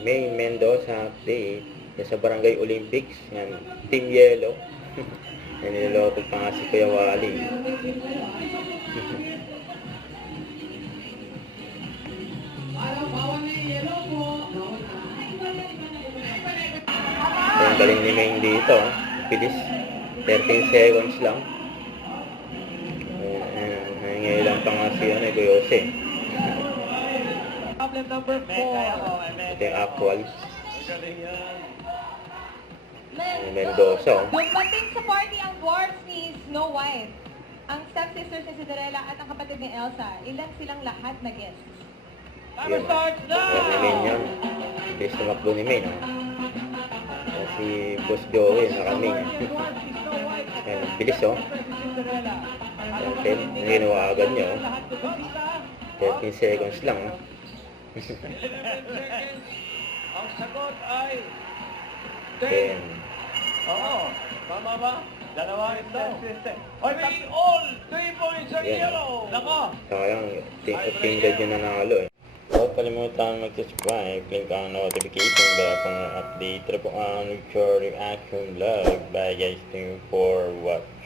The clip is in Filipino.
May Mendoza update. Yan sa Barangay Olympics. Yan, Team Yellow. Yan, nilolotog pa nga si Kuya Wally. Ang galing ni Maine dito. Bilis. 13 seconds lang. Ngayon lang pa nga si Kuya Jose. Problem number 4. Ito yung actual. Mendoza. Dumating sa party ang dwarfs ni Snow White, ang stepsisters ni Cinderella at ang kapatid ni Elsa. Ilan silang lahat na guests? Yun. Starts Yan ni Maine yun. Bilis tumakbo ni Maine. Si Boss Joey, nakaming. Yan, bilis oh. Yan, ginawa agad niya oh. 13 seconds lang oh. Ang sagot ay 10. Oo. Tama ba? Dalawa ito. Oy, all 3 points ang Yan. yellow. Nako. Sayang, tingdad yung nanalo eh. Huwag kalimutan mag-subscribe, click ang notification bell kung update po ang recording action vlog. Bye guys, thank you for watching.